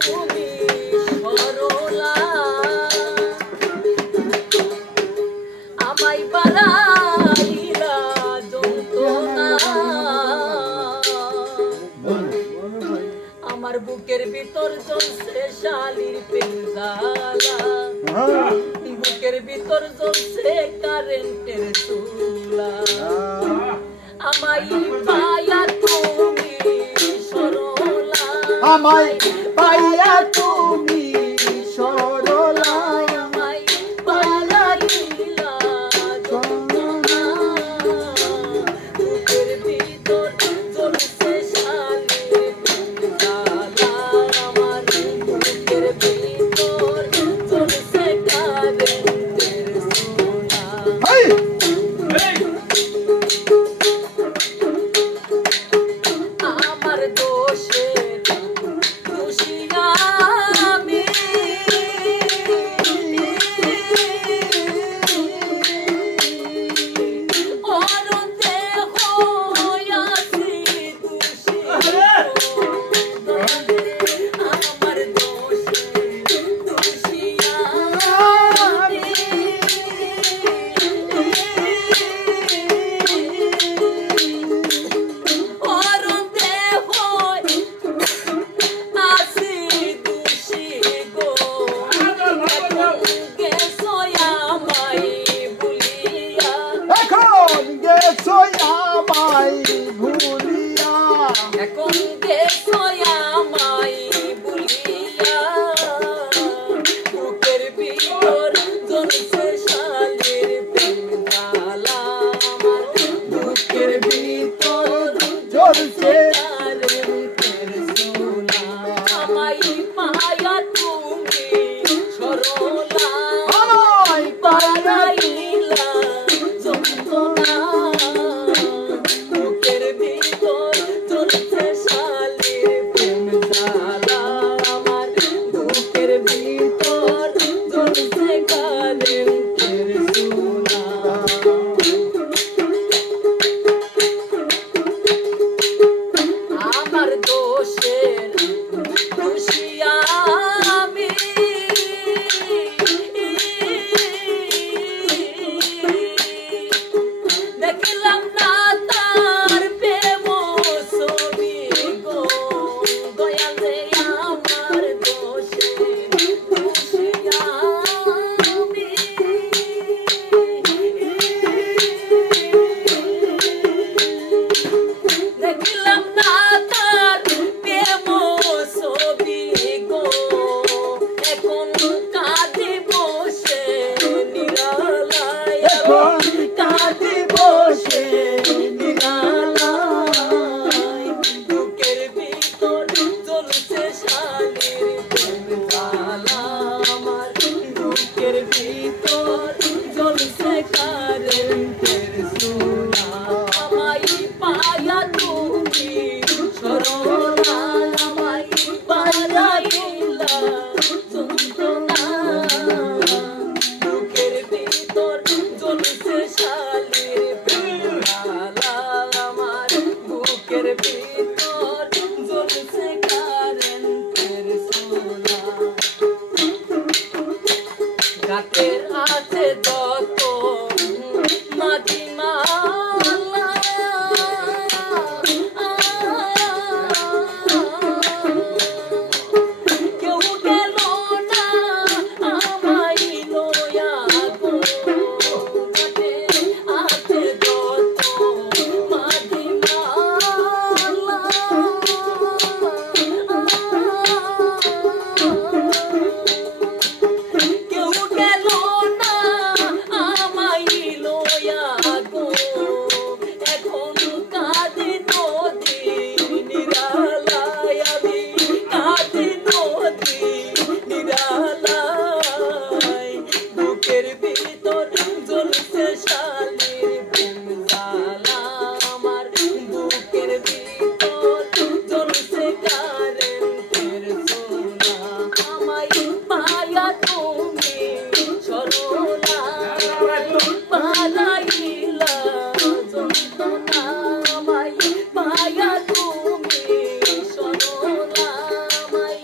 তুমি সরলা আমায় বাড়াইলা যন্ত্রণা আমার বুকের ভিতর জ্বলছে শালির পেঞ্জালা বুকের ভিতর জ্বলছে কারেন্টের চুলা আমায় পায়া তুমি সরলা আমায় পাইয়া তুমি সরলা আমায় পালাইলা যন্ত্রণা বুকের ভিতর জ্বলছে শালির পেঞ্জালা আমার বুকের ভিতর জ্বলছে কারেন্টের চুলা আমার দোষে দোষী আমি অনন্তে হইয়াছি দোষী আমার দোষে দোষী অরন্তে হই আসি দোষী গো গেছো আমায় ভুলিয়া এখন গেছো আমায় ভুলিয়া এখন গেছো আমায় ভুলিয়া বুকের ভিতর জ্বলছে শালির পেঞ্জালা আমার বুকের ভিতর জ্বলছে কারেন্টের চুলা আমায় পায়া তুমি সরলা আমায় পালাইলা যন্ত্রণা বুকের ভিতর জ্বলছে শালির পেঞ্জালা আমার বুকের ভিতর জ্বলছে কারেন্টের চুলা আমার দোষের দোষী আমি দেখলাম না তার প্রেম ছবি গো দয়াল রে আমার দোষের দোষী আমি দেখলাম না তার প্রেম ছবি গো এখন কাঁদে বসে নিরালায় এখন কাঁদে বসে নিরালায় বুকের ভিতর জ্বলছে শালির পেঞ্জালা আমার বুকের ভিতর জ্বলছে কারেন্টের চুলা আমায় পায়া তুমি সরলা আমায় পালাইলা যন্ত্রণা বুকের ভিতর জ্বলছে শালির পেঞ্জালা আমার বুকের ভিতর জ্বলছে কারেন্টের চুলা গাতের আছে যত মাটিমালা কেউ গেল না আমায় লয়া গো গাতে আছে যত মাটিমালা কেউ গেল না আমায় লয়া গো এখন কাঁদে নদী নিরালায় আমি কাঁদে নদী নিরালায় বুকের ভিতর জ্বলছে শালির পেঞ্জালা আমার বুকের ভিতর জ্বলছে কারেন্টের চুলা আমায় পায়া তুমি সরলা পালাইলা যন্ত্রণা আমায় পায়া তুমি সরলা আমায়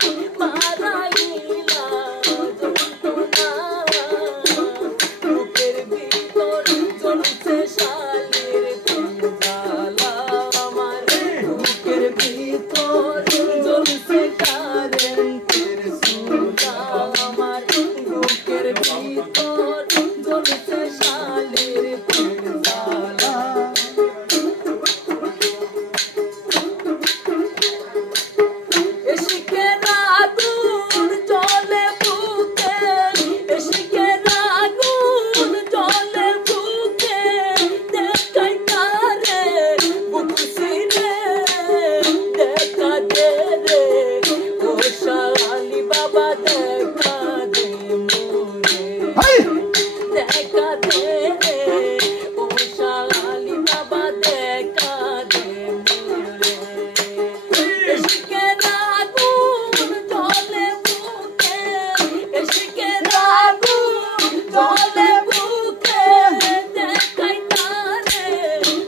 বাবা দেখা দে মোরে হেই দেখা দে রে ও শালি বাবা দেখা দে মোরে ইশকের আগুন জ্বলে বুকে ইশকের আগুন জ্বলে বুকে দেখাই তারে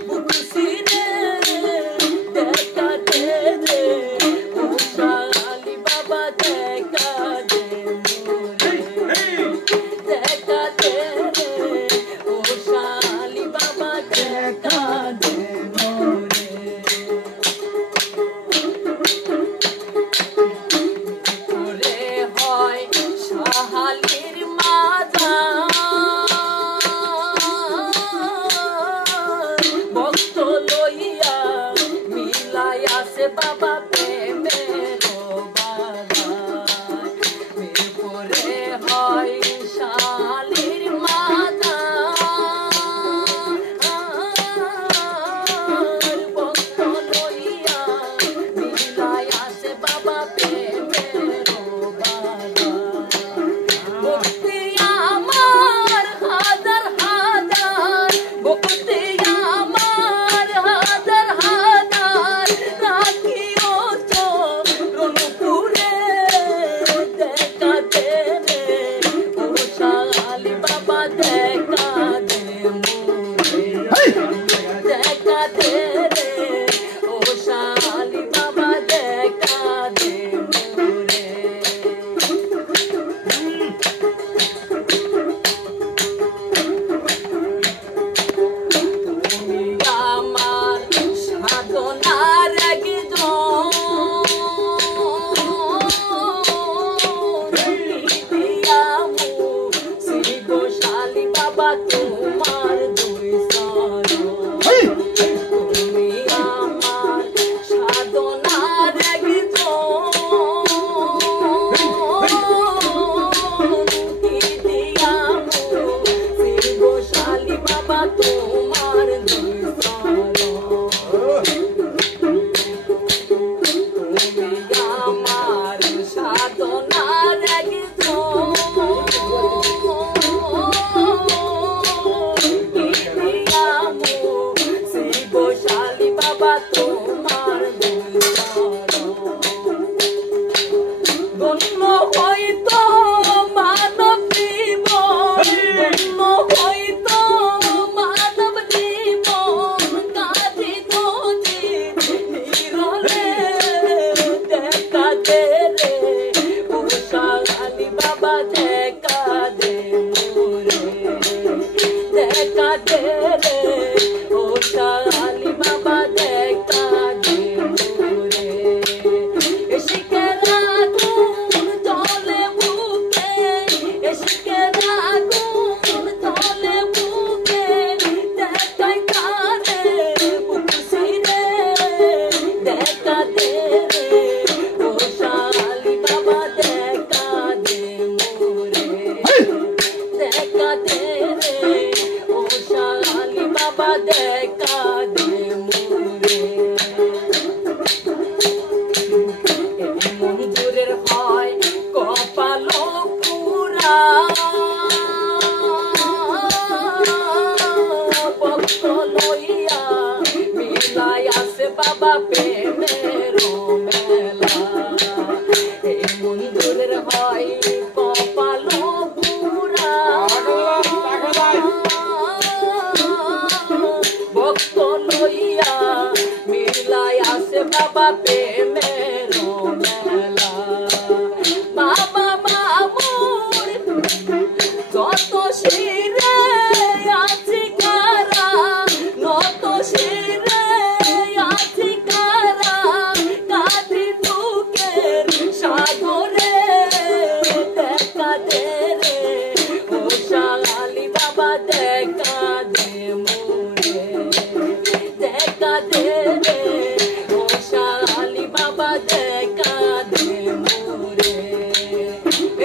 বুক সিরে দেখা দে রে ও শালি বাবা দেখা দে মোরে দেখা দে রে ও শালি বাবা দেখা দে মোরে ওরে হয় শাহালির মাজার ভক্ত লইয়া মিলাইয়াছে বাবা প্রেমের বাজার মিরপুরে হয় শাহালির মাজার ভক্ত লইয়া মিলাইয়াছে বাবা প্রেমের বাজার ভক্তি আমার হাজার হাজার ভক্তি আমার হাজার হাজার রাখিও চরণপুরে দেখা দে রে ও শালি বাবা দেখা দে মোরে হেই দেখা দে রে ও শালি বাবা দেখা দে মোরে তুমি আমার সাধনার একজন দিয়ামু শ্রী গোশালী বাবা তোমার দুই চরণ হেই তুমি আমার সাধনার একজন দিয়ামু শ্রী গোশালী বাবা তোমার দুই চরণ তুমি আমার সাধনার একজন দিয়ামু শ্রী গোশালী বাবা তোমার দুই চরণ ধন্য হইতো মানব জীবন ধন্য হইতো মানব জীবন কাজে কোজে নিরলে দেখা দে রে ও শালি বাবা দেখা দে মোরে দেখা দে রে ও শালি বাবা দেখা দে মোরে ইশকের আগুন জ্বলে বুকে ইশকের আগুন জ্বলে বুকে দেখাই তারে বুক সিরে দেখা দে রে ও শালি বাবা দেখা দে মোরে হেই দেখা দে রে ও শালি বাবা দেখা দে মোরে মঞ্জুরের হয় কপাল পুরা ভক্ত লইয়া মিলাইয়াছে বাবা প্রেমের মেলা এই মঞ্জুরের হয় কপাল পুরা ভক্ত লইয়া মিলাইয়াছে বাবা প্রেমের মেলা বাবা মামুর যত শিরে আছে কারা নত শিরে আছে কারা কাঁদি বুকের সাগরে দেখা দে রে ও শালি বাবা দেখা দে মোরে দেখা দে রে ও শালি বাবা দেখা দে মোরে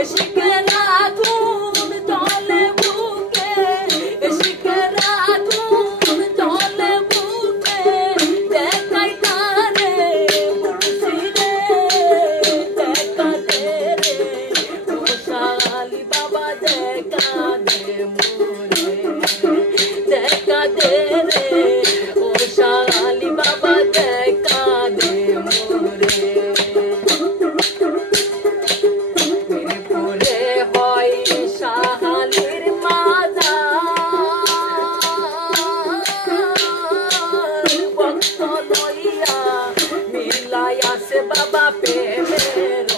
ইশকের আগুন জ্বলে বুকে ইশকের আগুন জ্বলে বুকে দেখাই তারে মুর্শিদে দেখা দে রে লইয়া মিলাইয়াছে বাবা প্রেমের